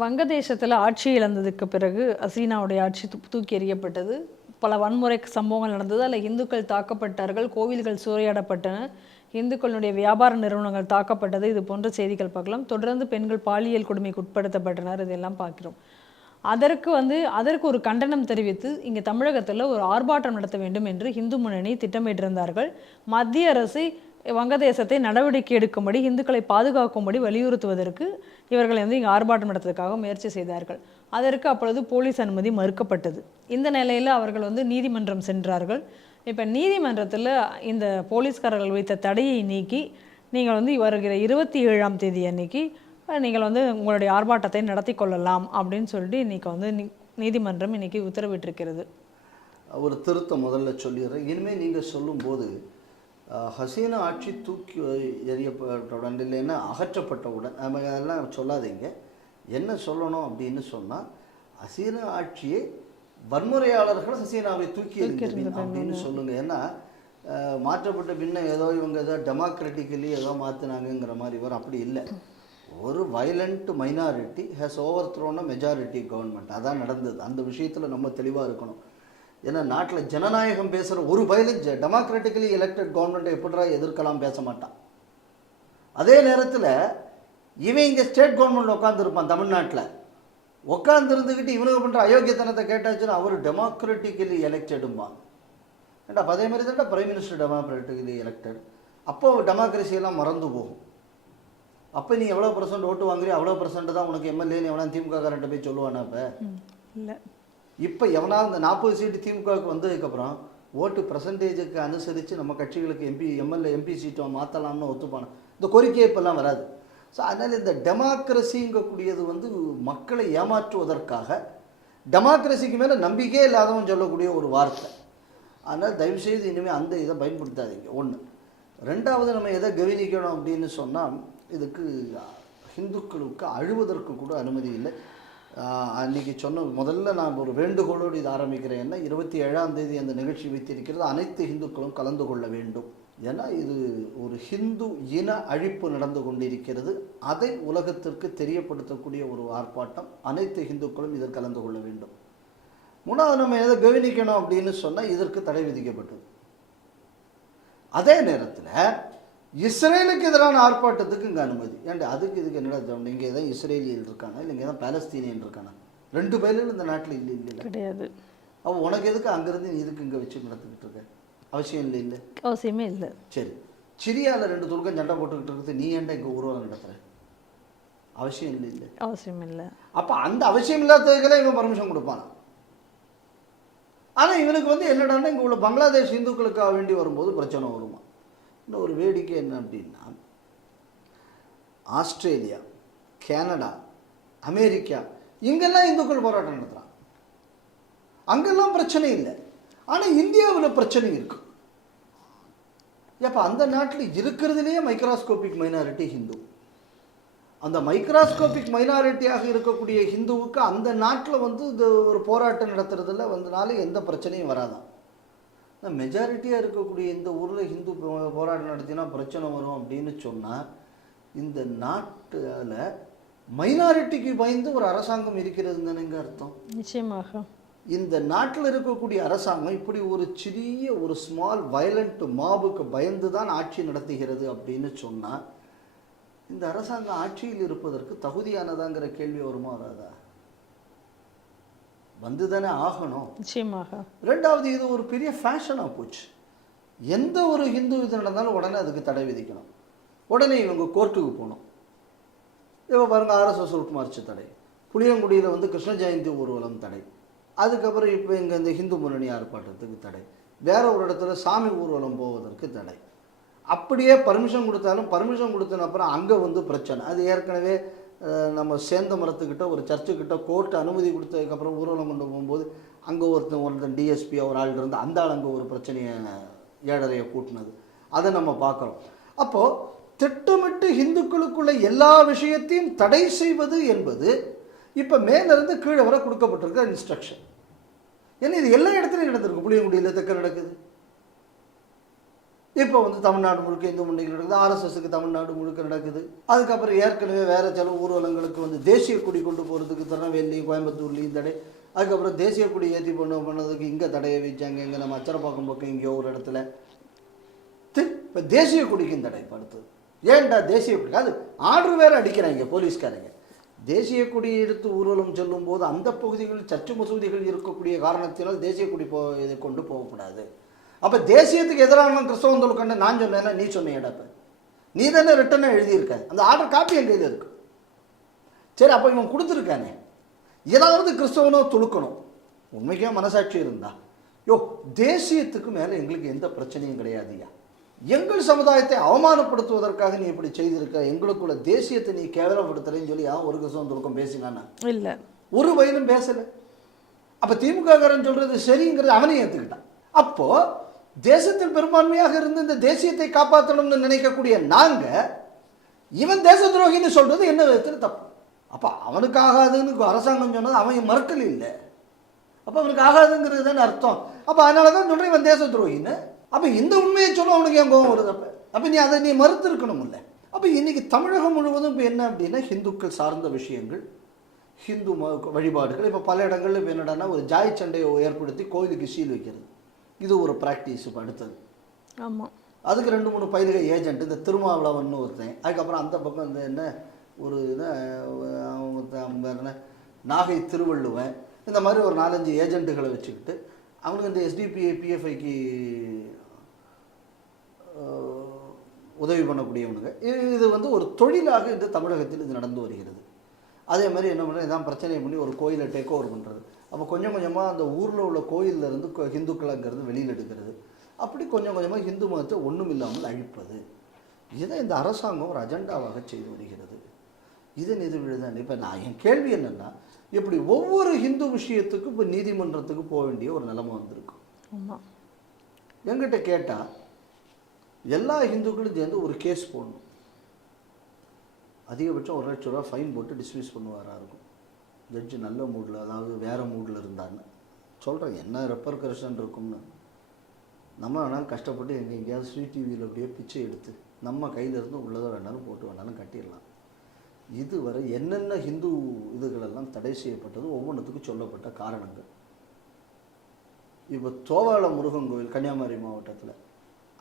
வங்கதேசத்தில் ஆட்சி இழந்ததுக்கு பிறகு ஹசீனாவுடைய ஆட்சி தூக்கி எறியப்பட்டது. பல வன்முறை சம்பவங்கள் நடந்தது. அதில் இந்துக்கள் தாக்கப்பட்டார்கள் கோவில்கள் சூறையாடப்பட்டன. இந்துக்களுடைய வியாபார நிறுவனங்கள் தாக்கப்பட்டது. இது போன்ற செய்திகள் பார்க்கலாம். தொடர்ந்து பெண்கள் பாலியல் கொடுமைக்கு உட்படுத்தப்பட்டனர். இதெல்லாம் பார்க்கிறோம். அதற்கு வந்து அதற்கு ஒரு கண்டனம் தெரிவித்து இங்கே தமிழகத்தில் ஒரு ஆர்ப்பாட்டம் நடத்த வேண்டும் என்று இந்து முன்னணி திட்டமிட்டிருந்தார்கள். மத்திய அரசு வங்கதேசத்தை நடவடிக்கை எடுக்கும்படி இந்துக்களை பாதுகாக்கும்படி வலியுறுத்துவதற்கு இவர்களை வந்து இங்கே ஆர்ப்பாட்டம் நடத்துவதற்காக முயற்சி செய்தார்கள். அதற்கு அப்பொழுது போலீஸ் அனுமதி மறுக்கப்பட்டது. இந்த நிலையில் அவர்கள் வந்து நீதிமன்றம் சென்றார்கள். இப்போ நீதிமன்றத்தில் இந்த போலீஸ்காரர்கள் வைத்த தடையை நீக்கி நீங்கள் வந்து வருகிற இருபத்தி ஏழாம் தேதி அன்னைக்கு நீங்கள் வந்து உங்களுடைய ஆர்ப்பாட்டத்தை நடத்தி கொள்ளலாம் அப்படின்னு சொல்லிட்டு இன்னைக்கு வந்து நீதிமன்றம் இன்னைக்கு உத்தரவிட்டிருக்கிறது. ஒரு திருத்தம் முதல்ல சொல்லிடுறேன். இனிமேல் நீங்கள் சொல்லும்போது ஹசீனா ஆட்சி தூக்கி எறியப்பட்டவுடன் இல்லைன்னா அகற்றப்பட்டவுடன் நம்ம அதெல்லாம் சொல்லாதீங்க. என்ன சொல்லணும் அப்படின்னு சொன்னால் ஹசீனா ஆட்சியை வன்முறையாளர்கள் ஹசீனாவை தூக்கி எறிந்தது அப்படின்னு சொல்லுங்க. ஏன்னா மாற்றப்பட்ட பின்ன ஏதோ இவங்க ஏதோ டெமோக்ராட்டிக்கலி ஏதோ மாற்றினாங்கங்கிற மாதிரி வரும் அப்படி இல்லை. ஒரு violent minority has overthrown majority government அதான் நடந்தது. அந்த விஷயத்தில் நம்ம தெளிவாக இருக்கணும். ஏன்னா நாட்டில் ஜனநாயகம் பேசுகிற ஒரு வயலண்ட் டெமோக்ராட்டிக்கலி எலெக்டட் கவர்மெண்ட்டை எப்படிடா எதிர்க்கலாம் பேச மாட்டான். அதே நேரத்தில் இவன் இங்கே ஸ்டேட் கவர்மெண்ட் உட்காந்துருப்பான் தமிழ்நாட்டில். உட்காந்துருந்துக்கிட்டு இவனுக்கு பண்ணுற அயோக்கியத்தனத்தை கேட்டாச்சுன்னா அவர் டெமோக்ராட்டிக்கலி எலெக்டடும்பான் ஏண்டா அதே மாதிரி தான் பிரைம் மினிஸ்டர் டெமோக்ராட்டிக்கலி எலெக்டட் அப்போ டெமோக்ரஸியெல்லாம் மறந்து போகும். அப்போ நீ எவ்வளோ பர்சன்ட் ஓட்டு வாங்குறியோ அவ்வளோ பர்சன்ட் தான் உனக்கு எம்எல்ஏன்னு எவ்வளோ திமுக காரன்ட்ட போய் சொல்லுவானா இப்போ இல்லை. இப்போ எவனா இந்த நாற்பது சீட்டு திமுகவுக்கு வந்ததுக்கப்புறம் ஓட்டு பர்சன்டேஜுக்கு அனுசரித்து நம்ம கட்சிகளுக்கு எம்பி எம்எல்ஏ எம்பி சீட்டை மாற்றலாம்னு ஒத்துப்பான? இந்த கோரிக்கை இப்போல்லாம் வராது. ஸோ அதனால் இந்த டெமோக்ரஸிங்கக்கூடியது வந்து மக்களை ஏமாற்றுவதற்காக டெமோக்ரஸிக்கு மேலே நம்பிக்கையே இல்லாதவன் சொல்லக்கூடிய ஒரு வார்த்தை. அதனால் தயவுசெய்து இனிமேல் அந்த இதை பயன்படுத்தாதீங்க. ஒன்று ரெண்டாவது நம்ம எதை கவனிக்கணும் அப்படின்னு சொன்னால் இதுக்கு ஹிந்துக்களுக்கு அழுவதற்கு கூட அனுமதி இல்லை. அன்றைக்கி அன்னைக்கு சொன்ன முதல்ல நான் ஒரு வேண்டுகோளோடு இது ஆரம்பிக்கிறேன். என்ன? இருபத்தி ஏழாம் தேதி அந்த நிகழ்ச்சி வைத்திருக்கிறது. அனைத்து இந்துக்களும் கலந்து கொள்ள வேண்டும். ஏன்னா இது ஒரு ஹிந்து இன அழிப்பு நடந்து கொண்டிருக்கிறது. அதை உலகத்திற்கு தெரியப்படுத்தக்கூடிய ஒரு ஆர்ப்பாட்டம். அனைத்து இந்துக்களும் இதில் கலந்து கொள்ள வேண்டும். மூணாவது நம்ம எதை கவனிக்கணும் அப்படின்னு சொன்னால் இதற்கு தடை விதிக்கப்பட்டது. அதே நேரத்தில் இஸ்ரேலுக்கு எதிரான ஆர்ப்பாட்டத்துக்கு இங்கே அனுமதி. ஏன்டா அதுக்கு இதுக்கு என்னடா இங்கே தான் இஸ்ரேலியல் இருக்காங்க இல்லை இங்கே தான் பாலஸ்தீனியன் இருக்காங்க. ரெண்டு பேரும் இந்த நாட்டில் இல்லை இல்லை கிடையாது. அப்போ உனக்கு எதுக்கு அங்கேருந்து நீ இதுக்கு இங்கே வச்சு நடந்துக்கிட்டு இருக்க? அவசியம் இல்லை இல்லை. அவசியமே இல்லை. சரி. சிரியாவில் ரெண்டு துருக்கம் சண்டை போட்டுக்கிட்டு இருக்குது நீ ஏன்டா இங்கே ஊர்வலம் நடத்துகிற அவசியம் இல்லை இல்லை. அவசியம் இல்லை. அப்போ அந்த அவசியம் இல்லாததுக்கெல்லாம் இவன் பர்மிஷன் கொடுப்பானா. ஆனால் இவனுக்கு வந்து என்னடான்னா இங்கே உள்ள பங்களாதேஷ் இந்துக்களுக்காக வேண்டி வரும்போது பிரச்சனை வருமா? இன்னும் ஒரு வேடிக்கை என்ன அப்படின்னா ஆஸ்திரேலியா கனடா அமெரிக்கா இங்கெல்லாம் இந்துக்கள் போராட்டம் நடத்துகிறாங்க அங்கெல்லாம் பிரச்சனை இல்லை. ஆனால் இந்தியாவில் பிரச்சனை இருக்கு. ஏப்பா அந்த நாட்டில் இருக்கிறதுலேயே மைக்ராஸ்கோபிக் மைனாரிட்டி ஹிந்து. அந்த மைக்ராஸ்கோபிக் மைனாரிட்டியாக இருக்கக்கூடிய ஹிந்துவுக்கு அந்த நாட்டில் வந்து இது ஒரு போராட்டம் நடத்துறதுல வந்தனால எந்த பிரச்சனையும் வராதான் மெஜாரிட்டியாக இருக்கக்கூடிய இந்த ஊரில் ஹிந்து போராட்டம் நடத்தினா பிரச்சனை வரும் அப்படின்னு சொன்னால் இந்த நாட்டில் மைனாரிட்டிக்கு பயந்து ஒரு அரசாங்கம் இருக்கிறது தானேங்க அர்த்தம். நிச்சயமாக. இந்த நாட்டில் இருக்கக்கூடிய அரசாங்கம் இப்படி ஒரு சிறிய ஒரு ஸ்மால் வயலண்ட் மாபுக்கு பயந்து தான் ஆட்சி நடத்துகிறது அப்படின்னு சொன்னால் இந்த அரசாங்கம் ஆட்சியில் இருப்பதற்கு தகுதியானதாங்கிற கேள்வி வருமா வராதா? வந்து தானே ஆகணும். நிச்சயமாக. ரெண்டாவது இது ஒரு பெரிய ஃபேஷனாக போச்சு. எந்த ஒரு ஹிந்து இது நடந்தாலும் உடனே அதுக்கு தடை விதிக்கணும். உடனே இவங்க கோர்ட்டுக்கு போகணும். இப்போ பாருங்க ஆர்எஸ்எஸ் உட்மார்ச்சு தடை. புளியங்குடியில் வந்து கிருஷ்ண ஜெயந்தி ஊர்வலம் தடை. அதுக்கப்புறம் இப்போ இங்கே இந்த ஹிந்து முன்னணி ஆர்ப்பாட்டத்துக்கு தடை. வேற ஒரு இடத்துல சாமி ஊர்வலம் போவதற்கு தடை. அப்படியே பர்மிஷன் கொடுத்தாலும் பர்மிஷன் கொடுத்தன அப்புறம் அங்கே வந்து பிரச்சனை. அது ஏற்கனவே நம்ம சேர்ந்த மரத்துக்கிட்ட ஒரு சர்ச்சுக்கிட்ட கோர்ட் அனுமதி கொடுத்ததுக்கப்புறம் ஊர்வலம் கொண்டு போகும்போது அங்கே ஒருத்தன் ஒருத்தன் டிஎஸ்பி ஒரு ஆள் இருந்து அந்த ஆள் அங்கே ஒரு பிரச்சனையை ஏழரையை கூட்டினது. அதை நம்ம பார்க்குறோம் அப்போது திட்டமிட்டு இந்துக்களுக்குள்ள எல்லா விஷயத்தையும் தடை செய்வது என்பது இப்போ மேலிருந்து கீழே வர கொடுக்கப்பட்டிருக்க இன்ஸ்ட்ரக்ஷன் ஏன்னா இது எல்லா இடத்துலையும் நடந்திருக்கு. புளியங்குடியில் தெற்க நடக்குது. இப்போ வந்து தமிழ்நாடு முழுக்க இந்து முன்னணி நடக்குது ஆர்எஸ்எஸ்க்கு தமிழ்நாடு முழுக்க நடக்குது. அதுக்கப்புறம் ஏற்கனவே வேறு சில ஊர்வலங்களுக்கு வந்து தேசிய கொடி கொண்டு போகிறதுக்கு திருநெல்வேலி கோயம்புத்தூர்லேயும் தடை. அதுக்கப்புறம் தேசிய கொடி ஏற்றி பண்ண பண்ணதுக்கு இங்கே தடையை வச்சாங்க இங்கே நம்ம அச்சரப்பாக்கம் பக்கம் இங்கே ஒரு இடத்துல. இப்போ தேசிய கொடிக்கும் தடை ஏன்டா தேசிய கொடி? அது ஆர்டர் வேறு அடிக்கிறாங்க போலீஸ்காரங்க. தேசிய கொடி எடுத்து ஊர்வலம் செல்லும் போது அந்த பகுதிகளில் சச்சு மசூதிகள் இருக்கக்கூடிய காரணத்தினால் தேசிய கொடி போ இதை கொண்டு போகக்கூடாது. அப்போ தேசியத்துக்கு எதிரான கிறிஸ்தவம் தொழுக்கண்டு நான் சொன்னேன்னா நீ சொன்னியடா இப்ப நீ தானே ரிட்டனாக எழுதியிருக்க. அந்த ஆர்டர் காப்பி என் கையில் இருக்கு? சரி அப்போ இவன் கொடுத்துருக்கானே. ஏதாவது கிறிஸ்தவனோ துளுக்கணும் உண்மைக்கே மனசாட்சி இருந்தா. யோ தேசியத்துக்கு மேலே எங்களுக்கு எந்த பிரச்சனையும் கிடையாதுயா எங்கள் சமுதாயத்தை அவமானப்படுத்துவதற்காக நீ இப்படி செய்திருக்க. எங்களுக்குள்ள தேசியத்தை நீ கேவலப்படுத்துறேன்னு சொல்லி அவன் ஒரு கிறிஸ்தவன் துளுக்கம் பேசினானா? இல்லை. ஒரு வயலும் பேசல. அப்ப திமுக காரன் சொல்றது சரிங்கிறது அவனையும் ஏத்துக்கிட்டான். அப்போ தேசத்தில் பெரும்பான்மையாக இருந்து இந்த தேசியத்தை காப்பாற்றணும்னு நினைக்கக்கூடிய நாங்க இவன் தேச துரோகின்னு சொல்றது என்ன விதத்தில் தப்பு? அப்ப அவனுக்கு ஆகாதுன்னு அரசாங்கம் சொன்னது அவன் மறுக்கல் இல்லை. அப்ப அவனுக்கு ஆகாதுங்கிறது தான் அர்த்தம். அப்ப அதனால தான் சொல்றேன் இவன் தேச துரோகின்னு. அப்ப இந்த உண்மையை சொல்ல அவனுக்கு ஏன் கோவம் வருது அப்ப? அப்ப நீ அதை நீ மறுத்து இல்லை அப்ப இன்னைக்கு தமிழகம் முழுவதும் இப்போ என்ன அப்படின்னா ஹிந்துக்கள் சார்ந்த விஷயங்கள் ஹிந்து ம வழிபாடுகள். இப்போ பல இடங்களில் இப்போ என்னடான்னா ஒரு ஜாய் சண்டையை ஏற்படுத்தி கோயிலுக்கு சீல் வைக்கிறது. இது ஒரு ப்ராக்டிஸ் இப்போ அடுத்தது. ஆமாம் அதுக்கு ரெண்டு மூணு பயிலுக ஏஜென்ட் இந்த திருமாவளவன் ஒருத்தன் அதுக்கப்புறம் அந்த பக்கம் இந்த என்ன ஒரு என்ன நாகை திருவள்ளுவன் இந்த மாதிரி ஒரு நாலஞ்சு ஏஜென்ட்டுகளை வச்சுக்கிட்டு அவனுக்கு இந்த எஸ்டிபிஐ பிஎஃப்ஐக்கு உதவி பண்ணக்கூடியவனுங்க. இது- இது வந்து ஒரு தொழிலாக இது தமிழகத்தில் இது நடந்து வருகிறது. அதே மாதிரி என்ன பண்ணுறது இதான் பிரச்சனை பண்ணி ஒரு கோயிலை டேக் ஓவர் பண்ணுறது அப்போ கொஞ்சம் கொஞ்சமாக அந்த ஊரில் உள்ள கோயில்ல இருந்து கொ- ஹிந்துக்களாங்கிறது வெளியில் எடுக்கிறது. அப்படி கொஞ்சம் கொஞ்சமாக ஹிந்து மதத்தை ஒன்றும் இல்லாமல் அழிப்பது. இதை இந்த அரசாங்கம் ஒரு அஜெண்டாவாக செய்து வருகிறது. இதன் இது விழுதான் இப்போ நான் என் கேள்வி என்னென்னா இப்படி ஒவ்வொரு ஹிந்து விஷயத்துக்கும் இப்போ நீதிமன்றத்துக்கு போக வேண்டிய ஒரு நிலைமை வந்திருக்கும் என்கிட்ட கேட்டால் எல்லா ஹிந்துக்களும் சேர்ந்து ஒரு கேஸ் போடணும். அதிகபட்சம் ஒரு லட்ச ரூபா ஃபைன் போட்டு டிஸ்மிஸ் பண்ணுவாரா இருக்கும். ஜட்ஜு நல்ல மூடில் அதாவது வேறு மூடில் இருந்தான்னு சொல்கிறேன் என்ன ரெப்பர்கரேஷன் இருக்கும்னு. நம்ம வேணாலும் கஷ்டப்பட்டு எங்கே எங்கேயாவது ஸ்ரீ டிவியில் அப்படியே பிச்சை எடுத்து நம்ம கையில இருந்து உள்ளதை வேணாலும் போட்டு வேணாலும் கட்டிடலாம். இதுவரை என்னென்ன ஹிந்து இதுகளெல்லாம் தடை செய்யப்பட்டது ஒவ்வொன்றுத்துக்கும் சொல்லப்பட்ட காரணங்கள். இப்போ தோவாள முருகன் கோவில் கன்னியாகுமரி மாவட்டத்தில்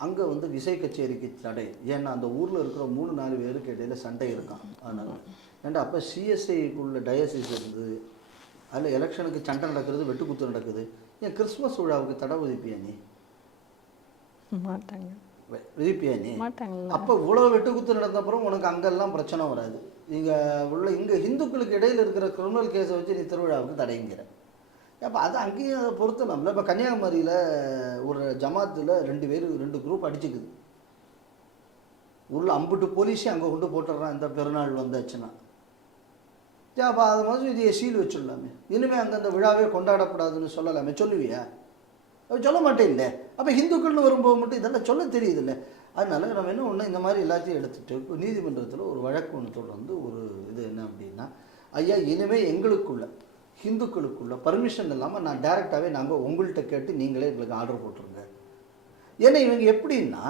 அங்கே வந்து விசை கச்சேரிக்கு தடை. ஏன்னா அந்த ஊரில் இருக்கிற மூணு நாலு பேருக்கு இடையில சண்டை இருக்கான் அதனால் ஏன்டா அப்போ சிஎஸ்ஐக்குள்ள டயசிஸ் இருந்தது அதில் எலெக்ஷனுக்கு சண்டை நடக்கிறது வெட்டுக்குத்து நடக்குது. ஏன் கிறிஸ்மஸ் விழாவுக்கு தடை விதிப்பியா நீ? மாட்டாங்க. விதிப்பியா நீ? அப்போ இவ்வளோ வெட்டுக்குத்து நடந்த அப்புறம் உனக்கு அங்கெல்லாம் பிரச்சனை வராது. இங்கே உள்ள இங்கே ஹிந்துக்களுக்கு இடையில இருக்கிற கிரிமினல் கேஸை வச்சு நீ திருவிழாவுக்கு தடைங்கிற. அப்போ அது அங்கேயும் அதை பொறுத்தலாம்ல இப்போ கன்னியாகுமரியில் ஒரு ஜமாத்தில் ரெண்டு பேர் ரெண்டு குரூப் அடிச்சுக்குது. உள்ள அம்புட்டு போலீஸே அங்கே கொண்டு போட்டுடுறான். இந்த பெருநாள் வந்தாச்சுன்னா. அப்போ அது மாதிரி இதையை சீல் வச்சிடலாமே. இனிமேல் அங்கே அந்த விழாவே கொண்டாடக்கூடாதுன்னு சொல்லலாமே. சொல்லுவியா? சொல்ல மாட்டேன் இல்லை அப்போ ஹிந்துக்கள்னு வரும்போது மட்டும் இதெல்லாம் சொல்ல தெரியுதுல்ல. அதனால நம்ம என்ன ஒன்று இந்த மாதிரி எல்லாத்தையும் எடுத்துகிட்டு நீதிமன்றத்தில் ஒரு வழக்கு ஒன்று தொடர்ந்து ஒரு இது என்ன அப்படின்னா ஐயா இனிமேல் எங்களுக்குள்ள ஹிந்துக்களுக்குள்ள பர்மிஷன் இல்லாமல் நான் டைரெக்டாகவே நாங்கள் உங்கள்கிட்ட கேட்டு நீங்களே எங்களுக்கு ஆர்டர் போட்டுருங்க. ஏன்னா இவங்க எப்படின்னா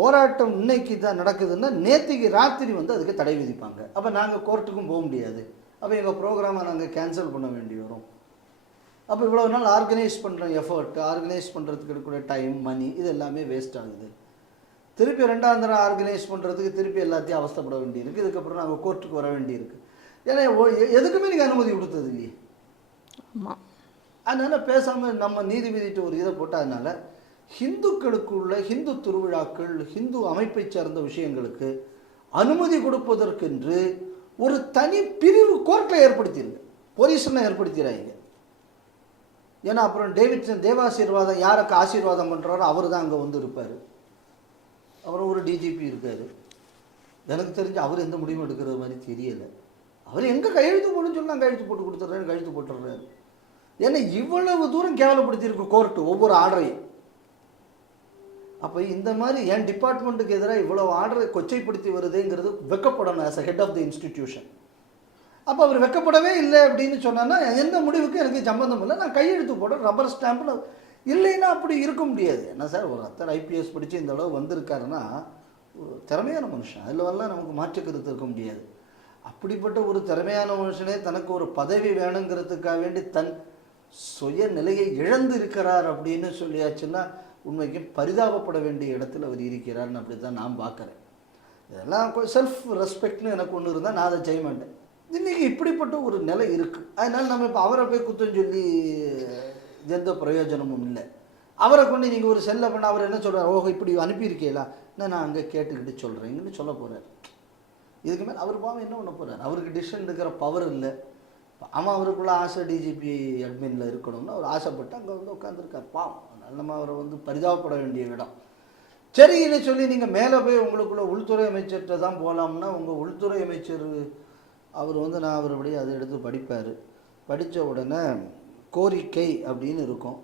போராட்டம் இன்னைக்கு தான் நடக்குதுன்னா நேத்திக்கு ராத்திரி வந்து அதுக்கு தடை விதிப்பாங்க. அப்போ நாங்கள் கோர்ட்டுக்கும் போக முடியாது. அப்போ எங்கள் ப்ரோக்ராமை நாங்கள் கேன்சல் பண்ண வேண்டி வரும். அப்போ இவ்வளோ நாள் ஆர்கனைஸ் பண்ணுற எஃபர்ட் ஆர்கனைஸ் பண்ணுறதுக்கு இருக்கக்கூடிய டைம் மணி இது எல்லாமே வேஸ்ட் ஆகுது. திருப்பி ரெண்டாம் தரம் ஆர்கனைஸ் பண்ணுறதுக்கு திருப்பி எல்லாத்தையும் அவஸ்தைப்பட வேண்டியிருக்கு. இதுக்கப்புறம் நாங்கள் கோர்ட்டுக்கு வர வேண்டியிருக்கு. ஏன்னா எதுக்குமே நீங்கள் அனுமதி கொடுத்தது இல்லையே. அதனால் பேசாமல் நம்ம நீதிபதிட்டு ஒரு இதை ஹிந்துக்களுக்கு உள்ள ஹிந்து திருவிழாக்கள் ஹிந்து அமைப்பை சார்ந்த விஷயங்களுக்கு அனுமதி கொடுப்பதற்கென்று ஒரு தனி பிரிவு கோர்ட்டில் ஏற்படுத்தியிருங்க போலீஸ்லாம் ஏற்படுத்திடுறாங்க ஏன்னா அப்புறம் டேவிட்சன் தேவாசீர்வாதம் யாருக்கு ஆசீர்வாதம் பண்ணுறாரோ அவர் தான் அங்கே வந்து இருப்பார். அப்புறம் ஒரு டிஜிபி இருக்கார். எனக்கு தெரிஞ்சு அவர் எந்த முடிவும் எடுக்கிற மாதிரி தெரியலை. அவர் எங்கே கையெழுத்து போடுன்னு சொல்லி நான் கையெழுத்து போட்டு கொடுத்துட்றேன் கையெழுத்து போட்டுடுறாரு ஏன்னா இவ்வளவு தூரம் கேவலப்படுத்தியிருக்கு கோர்ட்டு ஒவ்வொரு ஆர்டரையும். அப்போ இந்த மாதிரி என் டிபார்ட்மெண்ட்டுக்கு எதிராக இவ்வளோ ஆர்டரை கொச்சைப்படுத்தி வருதுங்கிறது வெக்கப்படணும் as a head of the institution அப்போ அவர் வெக்கப்படவே இல்லை அப்படின்னு சொன்னான்னா எந்த முடிவுக்கும் எனக்கு சம்மந்தம் இல்லை. நான் கையெழுத்து போட ரப்பர் ஸ்டாம்ப்னு இல்லைன்னா அப்படி இருக்க முடியாது. என்ன சார் ஒரு அத்தர் ஐபிஎஸ் படித்து இந்த அளவு வந்திருக்காருன்னா ஒரு திறமையான மனுஷன். அதில் வரலாம் நமக்கு மாற்று கருத்து இருக்க முடியாது. அப்படிப்பட்ட ஒரு திறமையான மனுஷனே தனக்கு ஒரு பதவி வேணுங்கிறதுக்காக வேண்டி தன் சுய நிலையை இழந்து இருக்கிறார் அப்படின்னு சொல்லியாச்சுன்னா உண்மைக்கு பரிதாபப்பட வேண்டிய இடத்துல அவர் இருக்கிறார்னு அப்படி தான் நான் பார்க்குறேன். இதெல்லாம் செல்ஃப் ரெஸ்பெக்ட்னு எனக்கு ஒன்று இருந்தால் நான் அதை செய்ய மாட்டேன் இன்றைக்கி இப்படிப்பட்ட ஒரு நிலை இருக்குது அதனால் நம்ம இப்போ அவரை போய் குத்தம் சொல்லி எந்த பிரயோஜனமும் இல்லை. அவரை கொண்டு நீங்கள் ஒரு செல்ல பண்ண அவர் என்ன சொல்கிறார் ஓஹோ இப்படி அனுப்பியிருக்கீங்களா நான் நான் அங்கே கேட்டுக்கிட்டு சொல்கிறேங்கன்னு சொல்ல போகிறார் இதுக்கு மேலே அவர் பாவம் என்ன பண்ண போகிறார் அவருக்கு டிசிஷன் எடுக்கிற பவர் இல்லை. அவன் அவருக்குள்ள ஆசை டிஜிபி அட்மினில் இருக்கணும்னு அவர் ஆசைப்பட்டு அங்கே வந்து உட்காந்துருக்கார் பாவம். நம்ம அவரை வந்து பரிதாபப்பட வேண்டிய இடம். சரி இதை சொல்லி நீங்கள் மேலே போய் உங்களுக்குள்ள உள்துறை அமைச்சர்கிட்ட தான் போகலாம்னா உங்கள் உள்துறை அமைச்சர் அவர் வந்து நான் அவருபடி அதை எடுத்து படிப்பார். படித்த உடனே கோரிக்கை அப்படின்னு இருக்கும்.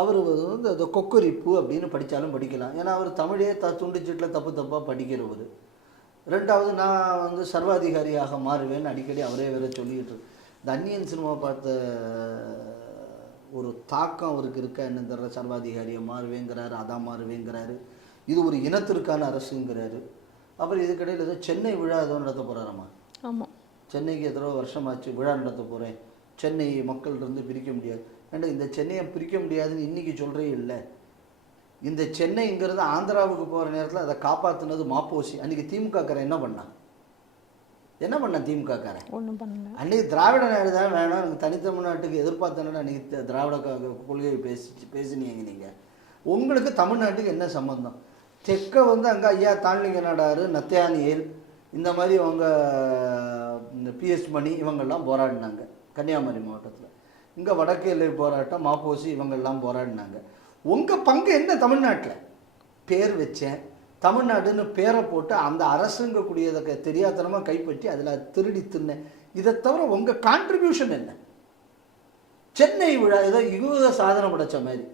அவர் வந்து அந்த கொக்கரிப்பு அப்படின்னு படித்தாலும் படிக்கலாம். ஏன்னா அவர் தமிழே த துண்டுச்சீட்டில் தப்பு தப்பாக படிக்கிறவர். ரெண்டாவது நான் வந்து சர்வாதிகாரியாக மாறுவேன்னு அடிக்கடி அவரே வேற சொல்லிக்கிட்டு இருக்கு. இந்த அந்நியன் சினிமா பார்த்த ஒரு தாக்கம் அவருக்கு இருக்கா? என்ன தெரியல சர்வாதிகாரியை மாறுவேங்கிறாரு அதான் மாறுவேங்கிறாரு. இது ஒரு இனத்திற்கான அரசுங்கிறாரு. அப்புறம் இதுக்கிடையில் ஏதோ சென்னை விழா ஏதோ நடத்த போகிறாராம்மா ஆமாம் சென்னைக்கு எத்தனை வருஷமாச்சு விழா நடத்த போகிறேன் சென்னை மக்கள்கிட்ட பிரிக்க முடியாது. ஏண்டா இந்த சென்னையை பிரிக்க முடியாதுன்னு இன்றைக்கி சொல்கிறே இல்லை. இந்த சென்னைங்கிறது ஆந்திராவுக்கு போகிற நேரத்தில் அதை காப்பாற்றுனது மாப்போசி. அன்றைக்கி திமுகக்காரன் என்ன பண்ணான்? என்ன பண்ணான் திமுகக்காரன்? ஒன்றும் பண்ணல. அன்றைக்கி திராவிட நாடு தான் வேணும். எனக்கு தனித்தமிழ்நாட்டுக்கு எதிர்பார்த்தனா அன்றைக்கி திராவிட கொள்கையை பேசி பேசினீங்க நீங்கள் உங்களுக்கு தமிழ்நாட்டுக்கு என்ன சம்மந்தம் தெற்க வந்து அங்கே ஐயா தாழ்லிங்க நாடாரு நத்தியானியல் இந்த மாதிரி அவங்க இந்த பிஎஸ் மணி இவங்கெல்லாம் போராடினாங்க. கன்னியாகுமரி மாவட்டத்தில். இங்கே வடக்கு எல்லை போராட்டம் மாப்போசி இவங்கெல்லாம் போராடினாங்க. உங்கள் பங்கு என்ன தமிழ்நாட்டில்? பேர் வச்சேன். தமிழ்நாடுன்னு பேரை போட்டு அந்த அரசுங்கக்கூடியதை தெரியாதனமாக கைப்பற்றி அதில் திருடி தின்னேன். இதை தவிர உங்கள் கான்ட்ரிபியூஷன் என்ன? சென்னை விழா ஏதோ யுக சாதனை படைச்ச மாதிரி.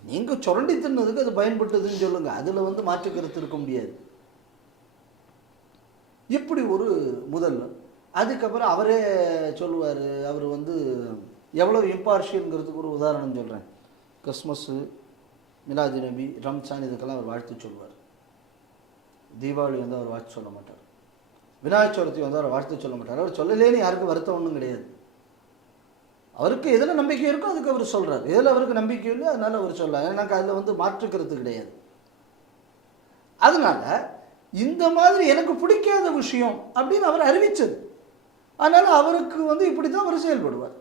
நீங்கள் சுரண்டி தின்னதுக்கு அது பயன்பட்டதுன்னு சொல்லுங்கள் அதில் வந்து மாற்று கருத்து இருக்க முடியாது. இப்படி ஒரு முதல். அதுக்கப்புறம் அவரே சொல்லுவார். அவர் வந்து எவ்வளோ இம்பார்ஷியல்ங்கிறதுக்கு ஒரு உதாரணம் சொல்கிறேன் கிறிஸ்மஸ்ஸு மிலாதி நபி ரம்ஜான் இதுக்கெல்லாம் அவர் வாழ்த்து சொல்லுவார் தீபாவளி வந்து அவர் வாழ்த்து சொல்ல மாட்டார். விநாயகர் சதுர்த்தி வந்து அவர் வாழ்த்து சொல்ல மாட்டார். அவர் சொல்லலேன்னு யாருக்கும் வருத்தம் ஒன்றும் கிடையாது. அவருக்கு எதில் நம்பிக்கை இருக்கோ அதுக்கு அவர் சொல்கிறார் எதில் அவருக்கு நம்பிக்கை இல்லையோ அதனால அவர் சொல்லலாம் எனக்கு அதில் வந்து மாற்றுக்கிறது கிடையாது. அதனால இந்த மாதிரி எனக்கு பிடிக்காத விஷயம் அப்படின்னு அவர் அறிவிச்சது. அதனால அவருக்கு வந்து இப்படி தான் அவர் செயல்படுவார்.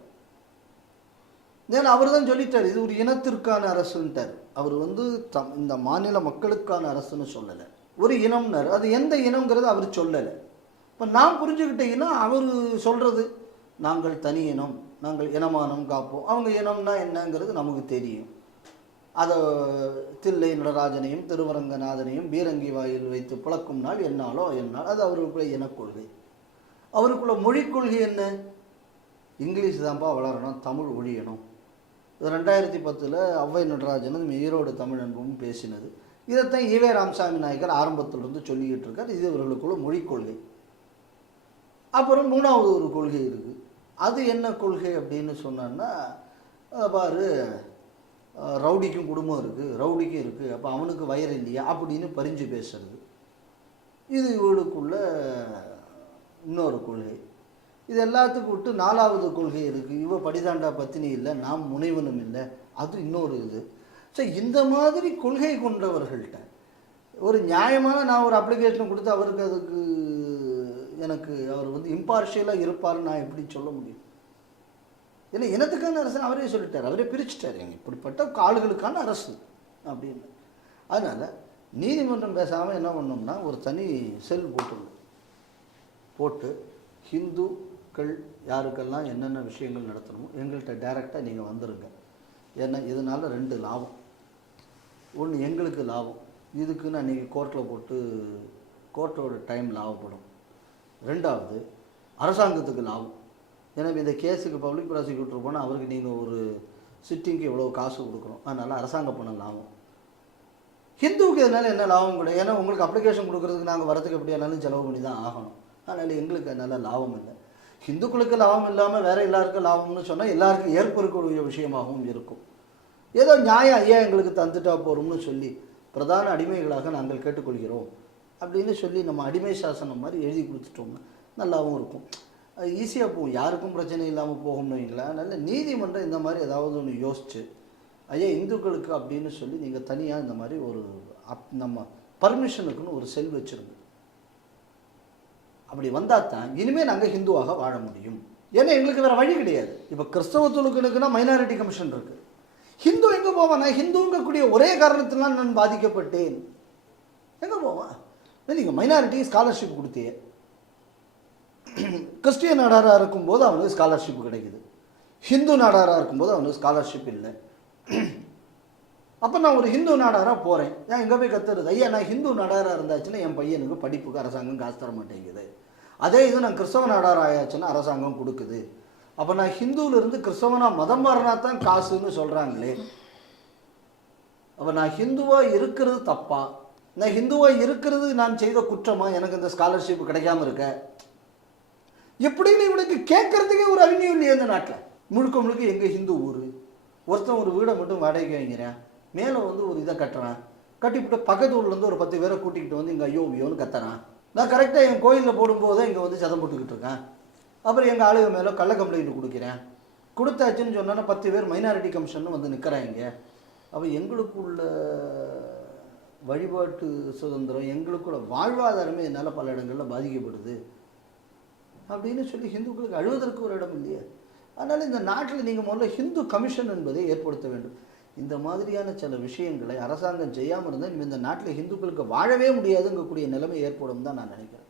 தென் அவர் தான் சொல்லிட்டார் இது ஒரு இனத்திற்கான அரசுன்ட்டார். அவர் வந்து தம் இந்த மாநில மக்களுக்கான அரசுன்னு சொல்லலை. ஒரு இனம்னார். அது எந்த இனம்ங்கிறது அவர் சொல்லலை. இப்போ நான் புரிஞ்சுக்கிட்ட இனம் அவர் சொல்கிறது நாங்கள் தனி இனம் நாங்கள் இனமானம் காப்போம். அவங்க இனம்னா என்னங்கிறது நமக்கு தெரியும். அதை தில்லை நடராஜனையும் திருவரங்கநாதனையும் பீரங்கி வாயில் வைத்து புழக்கும் நாள் என்னாலோ என்னால். அது அவருக்குள்ள இனக்கொள்கை. அவருக்குள்ள மொழிக் கொள்கை என்ன? இங்கிலீஷ் தான்ப்பா வளரணும் தமிழ் ஒழியணும். ரெண்டாயிரத்தி பத்தில் ஔவை நடராஜனும் ஈரோடு தமிழ் அன்பும் பேசினது. இதைத்தான் ஈவே ராமசாமி நாயக்கர் ஆரம்பத்திலிருந்து சொல்லிக்கிட்டு இருக்கார். இது இவர்களுக்குள்ள மொழிக் கொள்கை. அப்புறம் மூணாவது ஒரு கொள்கை இருக்குது அது என்ன கொள்கை அப்படின்னு சொன்னான்னா பாரு ரவுடிக்கும் குடும்பம் இருக்குது ரவுடிக்கும் இருக்குது அப்போ அவனுக்கு வயர் இல்லையா அப்படின்னு பரிஞ்சு பேசுறது. இது இவளுக்குள்ள இன்னொரு கொள்கை. இது எல்லாத்துக்கும் விட்டு நாலாவது கொள்கை இருக்குது இவ படிதாண்டா பத்தினி இல்லை நாம் முனைவனும் இல்லை. அது இன்னொரு இது. ஸோ இந்த மாதிரி கொள்கை கொண்டவர்கள்ட்ட ஒரு நியாயமான நான் ஒரு அப்ளிகேஷன் கொடுத்து அவருக்கு அதுக்கு எனக்கு அவர் வந்து இம்பார்ஷியலாக இருப்பார் நான் எப்படி சொல்ல முடியும்? இல்லை இனத்துக்கான அரசு அவரே சொல்லிட்டார். அவரே பிரிச்சுட்டார். எங்கள் இப்படிப்பட்ட ஆளுகளுக்கான அரசு அப்படின்னு. அதனால் நீதிமன்றம் பேசாமல் என்ன பண்ணோம்னா ஒரு தனி செல் போட்டுருவோம் போட்டு ஹிந்துக்கள் யாருக்கெல்லாம் என்னென்ன விஷயங்கள் நடத்தணுமோ எங்கள்கிட்ட டைரெக்டாக நீங்கள் வந்துடுங்க ஏன்னா இதனால் ரெண்டு லாபம். ஒன்று எங்களுக்கு லாபம். இதுக்குன்னு நீங்கள் கோர்ட்டில் போட்டு கோர்ட்டோட டைம் லாபப்படும். ரெண்டாவது அரசாங்கத்துக்கு லாபம். எனவே இந்த கேஸுக்கு பப்ளிக் ப்ராசிக்யூட்டர் போனால் அவருக்கு நீங்கள் ஒரு சிட்டிங்க்கு இவ்வளோ காசு கொடுக்குறோம் அதனால் அரசாங்க பணம் லாபம். ஹிந்துவுக்கு இதனால் என்ன லாபம் கிடையாது ஏன்னா உங்களுக்கு அப்ளிகேஷன் கொடுக்குறதுக்கு நாங்கள் வரதுக்கு எப்படியானாலும் செலவு பண்ணி தான் ஆகணும். அதனால் எங்களுக்கு அதனால் லாபம் இல்லை. ஹிந்துக்களுக்கு லாபம் இல்லாமல் வேறு எல்லாருக்கும் லாபம்னு சொன்னால் எல்லாருக்கும் ஏற்படக்கூடிய விஷயமாகவும் இருக்கும். ஏதோ நியாயம் ஐயா எங்களுக்கு தந்துட்டா போகிறோம்னு சொல்லி பிரதான அடிமைகளாக நாங்கள் கேட்டுக்கொள்கிறோம் அப்படின்னு சொல்லி நம்ம அடிமை சாசனம் மாதிரி எழுதி கொடுத்துட்டோம்னா நல்லாவும் இருக்கும். ஈஸியாக போகும். யாருக்கும் பிரச்சனை இல்லாமல் போகும்னு இல்லை அதனால் நீதிமன்றம் இந்த மாதிரி ஏதாவது ஒன்று யோசிச்சு ஐயா இந்துக்களுக்கு அப்படின்னு சொல்லி நீங்கள் தனியாக இந்த மாதிரி ஒரு அப் நம்ம பர்மிஷனுக்குன்னு ஒரு செல் வச்சுருங்க. அப்படி வந்தால் தான் இனிமேல் நாங்கள் ஹிந்துவாக வாழ முடியும். ஏன்னா எங்களுக்கு வேறு வழி கிடையாது. இப்போ கிறிஸ்தவ மைனாரிட்டி கமிஷன் இருக்குது ஹிந்து எங்கே போவான் நான் ஹிந்துங்கக்கூடிய ஒரே காரணத்தினால் நான் பாதிக்கப்பட்டேன். எங்கே போவான் நீங்கள் மைனாரிட்டி ஸ்காலர்ஷிப் கொடுத்தியே கிறிஸ்டியன் நாடாராக இருக்கும்போது அவனுக்கு ஸ்காலர்ஷிப் கிடைக்குது. ஹிந்து நாடாராக இருக்கும்போது அவனுக்கு ஸ்காலர்ஷிப் இல்லை. அப்போ நான் ஒரு ஹிந்து நாடாராக போகிறேன் ஏன் எங்கே போய் கத்துறது? ஐயா நான் ஹிந்து நாடாராக இருந்தாச்சுன்னா என் பையனுக்கு படிப்புக்கு அரசாங்கம் காசு தர மாட்டேங்குது. அதே இது நான் கிறிஸ்தவ நாடாராக ஆயாச்சுன்னா அரசாங்கம் கொடுக்குது. அப்போ நான் ஹிந்துவிலிருந்து கிறிஸ்தவனாக மதம் மாறினா தான் காசுன்னு சொல்கிறாங்களே அப்போ நான் ஹிந்துவாக இருக்கிறது தப்பா? நான் ஹிந்துவாக இருக்கிறது நான் செய்த குற்றமா? எனக்கு இந்த ஸ்காலர்ஷிப் கிடைக்காம இருக்க? எப்படின்னு இவனுக்கு கேட்கறதுக்கே ஒரு அவினியம் இல்லையே இந்த நாட்டில். முழுக்க முழுக்க எங்கள் ஹிந்து ஊர்? ஒருத்தன் ஒரு வீடை மட்டும் வாடகைக்கு வாங்கிறேன் மேலே வந்து ஒரு இதை கட்டுறான். கட்டிவிட்டு பக்கத்து ஊர்லேருந்து ஒரு பத்து பேரை கூட்டிகிட்டு வந்து இங்கே ஐயோ ஐயோன்னு கத்துறான். நான் கரெக்டாக என் கோயிலில் போடும்போது இங்கே வந்து சதம் போட்டுக்கிட்டு இருக்கேன். அப்புறம் எங்கள் ஆளுக மேலே கள்ள கம்ப்ளைண்ட் கொடுக்குறேன். கொடுத்தாச்சுன்னு சொன்னோன்னா பத்து பேர் மைனாரிட்டி கமிஷன் வந்து நிற்கிறாங்க அப்போ எங்களுக்குள்ள வழிபாட்டு சுதந்திரம் எங்களுக்குள்ள வாழ்வாதாரமே என்னால் பல இடங்களில் பாதிக்கப்படுது. அப்படின்னு சொல்லி ஹிந்துக்களுக்கு அழுவதற்கு ஒரு இடம் இல்லையே. அதனால் இந்த நாட்டில் நீங்கள் முதல்ல ஹிந்து கமிஷன் என்பதை ஏற்படுத்த வேண்டும். இந்த மாதிரியான சில விஷயங்களை அரசாங்கம் செய்யாமல் இருந்தால் இந்த நாட்டில் ஹிந்துக்களுக்கு வாழவே முடியாதுங்கக்கூடிய நிலைமை ஏற்படும் தான் நான் நினைக்கிறேன்.